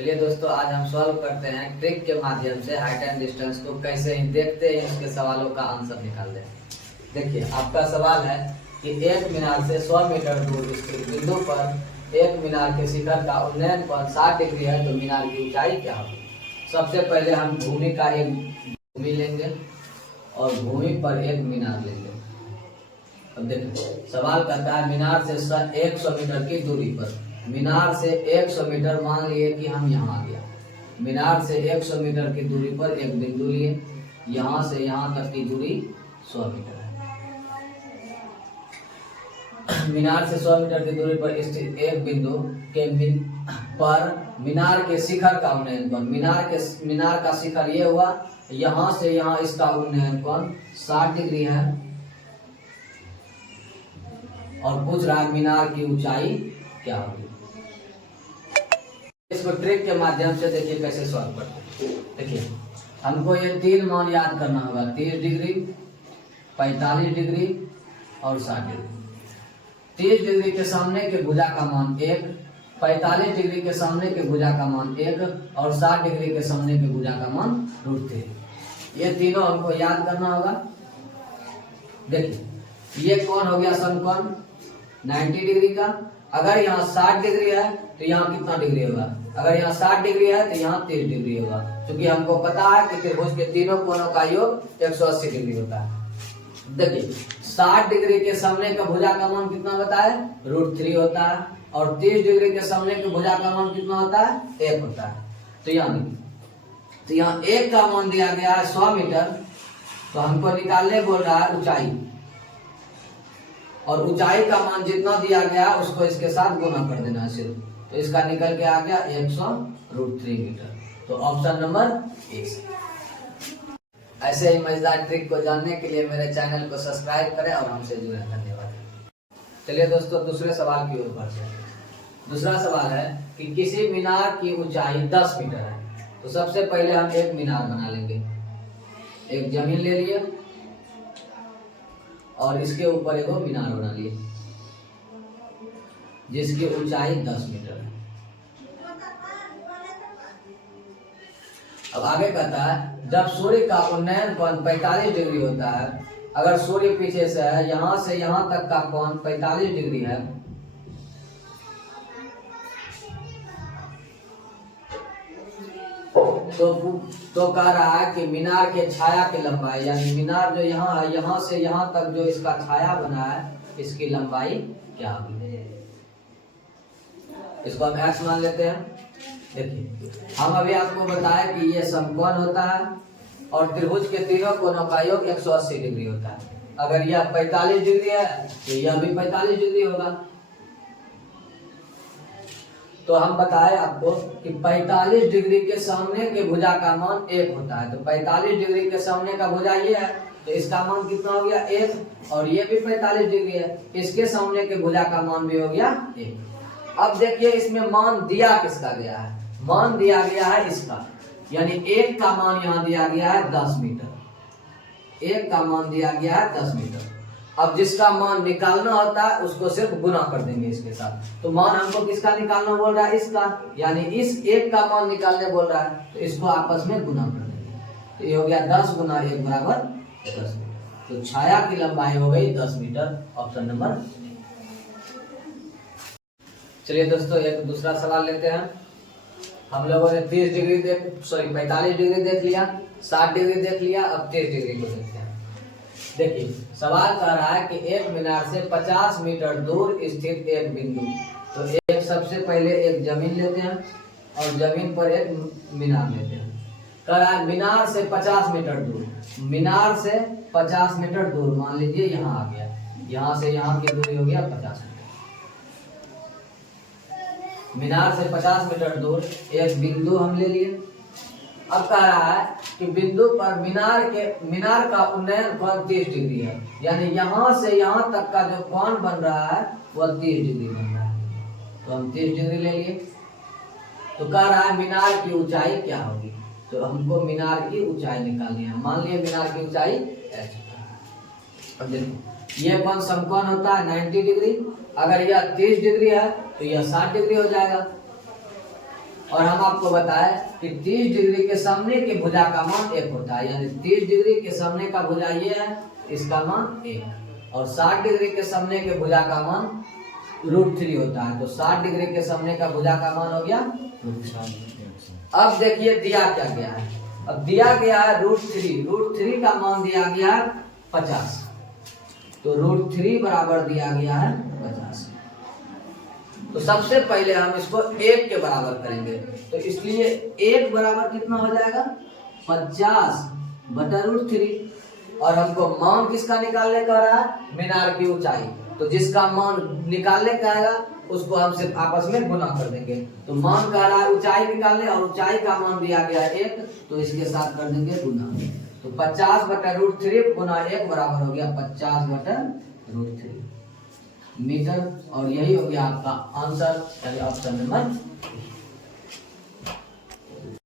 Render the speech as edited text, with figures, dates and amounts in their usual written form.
चलिए दोस्तों, आज हम सॉल्व करते हैं ट्रिक के माध्यम से हाइट एंड डिस्टेंस को कैसे ही देखते हैं इसके सवालों का आंसर निकाल दें। देखिए, आपका सवाल है कि एक मीनार से 100 मीटर दूर स्थित बिंदु पर एक मीनार के शिखर का उन्नयन कोण 60 डिग्री है, तो मीनार की ऊंचाई क्या होगी। सबसे पहले हम भूमि का एक भूमि लेंगे और भूमि पर एक मीनार लेंगे। अब देखिए, सवाल कहता है मीनार से 100 मीटर की दूरी पर, मीनार से 100 मीटर, मान लिए कि हम यहाँ आ गया। मीनार से 100 मीटर की दूरी पर एक बिंदु लिए, यहाँ से यहाँ तक की दूरी 100 मीटर है। मीनार से 100 मीटर की दूरी पर स्थित एक बिंदु के पर मीनार के शिखर का उन्नयन कोण, मीनार का शिखर ये हुआ, यहाँ से यहाँ इसका उन्नयन कोण 60 डिग्री है। और पूछ रहा है मीनार की ऊंचाई क्या होगी। इसको ट्रिक के माध्यम से देखिए कैसे सॉल्व करते हैं। देखिए, हमको ये तीन मान याद करना होगा, 30 डिग्री, 45 डिग्री और 60 डिग्री। 30 डिग्री के सामने के भुजा का मान 1, 45 डिग्री के सामने के भुजा का मान 1 और 60 डिग्री के सामने के भुजा का मान √3। ये तीनों हमको याद करना होगा। देखिए, ये कौन हो गया समकोण 90 डिग्री का। अगर यहाँ 60 डिग्री है तो यहाँ कितना डिग्री होगा, अगर यहाँ 60 डिग्री है तो यहाँ 30 डिग्री होगा, क्योंकि हमको पता है कि त्रिभुज के तीनों कोणों का योग 180 डिग्री होता है। देखिए, 60 डिग्री के सामने का भुजा का मान कितना होता है, √3 होता है, और 30 डिग्री के सामने के भुजा का मान कितना होता है, 1 होता है। तो यहाँ 1 का मान दिया गया है 100 मीटर, तो हमको निकालने बोल रहा है ऊंचाई, और ऊंचाई का मान जितना दिया गया उसको इसके साथ गुना कर देना है सिर्फ, तो इसका निकल के आ गया 100√3 मीटर। तो ऑप्शन नंबर 1। ऐसे ही मजेदार ट्रिक को जानने के लिए मेरे चैनल को सब्सक्राइब करें और हमसे जुड़े। धन्यवाद। चलिए दोस्तों, दूसरे सवाल की ओर बढ़ते हैं। दूसरा सवाल है कि किसी मीनार की ऊंचाई 10 मीटर है, तो सबसे पहले हम एक मीनार बना लेंगे। एक जमीन ले लिए और इसके ऊपर एक मीनार बना लिए जिसकी ऊंचाई 10 मीटर है। अब आगे कहता है, जब सूर्य का उन्नयन कोण 45 डिग्री होता है, अगर सूर्य पीछे से है, यहाँ से यहाँ तक का कोण 45 डिग्री है, तो कह रहा है कि मीनार के छाया की लंबाई, यानी मीनार जो यहाँ है, यहाँ से यहाँ तक जो इसका छाया बना है, इसकी लंबाई क्या होगी। इसको हम x मान लेते हैं। देखिए, हम अभी आपको बताया कि ये समकोण होता है और त्रिभुज के तीनों कोणों का योग 180 डिग्री होता है। अगर यह 45 डिग्री है तो यह भी 45 डिग्री होगा। तो हम बताए आपको कि 45 डिग्री के सामने के भुजा का मान 1 होता है, तो 45 डिग्री के सामने का भुजा ये है, तो इसका मान कितना हो गया 1, और ये भी 45 डिग्री है, इसके सामने के भुजा का मान भी हो गया 1। अब देखिए, इसमें मान दिया किसका गया है, मान दिया गया है इसका, यानी 1 का मान यहाँ दिया गया है 10 मीटर। 1 का मान दिया गया है 10 मीटर। अब जिसका मान निकालना होता है उसको सिर्फ गुना कर देंगे इसके साथ। तो मान हमको किसका निकालना बोल रहा है, इसका, यानी इस 1 का मान निकालने बोल रहा है, तो इसको आपस में गुना कर देंगे। तो ये हो गया 10 गुना 1 बराबर 10 मीटर। तो छाया की लंबाई हो गई 10 मीटर, ऑप्शन नंबर। चलिए दोस्तों, एक दूसरा सवाल लेते हैं। हम लोगों ने 45 डिग्री देख लिया, 60 डिग्री देख लिया, अब 30 डिग्री को देखते हैं। देखिए, सवाल कह रहा है कि एक मीनार से 50 मीटर दूर स्थित एक बिंदु, तो एक सबसे पहले एक जमीन लेते हैं और जमीन पर एक मीनार लेते हैं। कह रहा है मीनार से 50 मीटर दूर, मीनार से 50 मीटर दूर, मान लीजिए यहाँ आ गया, यहाँ से यहाँ की दूरी हो गया 50 मीटर। मीनार से 50 मीटर दूर एक बिंदु हम ले लिए। अब कह रहा है कि बिंदु पर मीनार का उन्नयन कोण 30 डिग्री है, यानी यहाँ से यहाँ तक का जो कोण बन रहा है वह 30 डिग्री बन रहा है। तो हम 30 डिग्री ले लिए। तो कह रहा है मीनार की ऊंचाई क्या होगी, तो हमको मीनार की ऊंचाई निकालनी है। मान लिए मीनार की ऊंचाई h। अब देखो, ये कोण समकोण होता है 90 डिग्री, अगर यह 30 डिग्री है तो यह 60 डिग्री हो जाएगा। और हम आपको बताए कि 30 डिग्री के सामने के भुजा का मान 1 होता है, यानी 30 डिग्री के सामने का भुजा ये है, इसका मान 1, और 60 डिग्री के सामने के भुजा का मान √3 होता है। तो 60 डिग्री के सामने का भुजा का मान हो गया √3। अब देखिए दिया क्या गया है, अब दिया गया है √3 का मान दिया गया है 50, तो √3 बराबर दिया गया है 50। तो सबसे पहले हम इसको 1 के बराबर करेंगे, तो इसलिए 1 बराबर कितना हो जाएगा 50 बटा √3, और हमको मान किसका निकालने का रहा है, मीनार की ऊंचाई, तो जिसका मान निकालने का आएगा उसको हम सिर्फ आपस में गुना कर देंगे। तो मान का रहा है ऊंचाई निकालने, और ऊंचाई का मान दिया गया 1, तो इसके साथ कर देंगे गुना। तो 50 बटा √3 गुना 1 बराबर हो गया 50 बटा √3 मीटर, और यही हो गया आपका आंसर, यानी ऑप्शन नंबर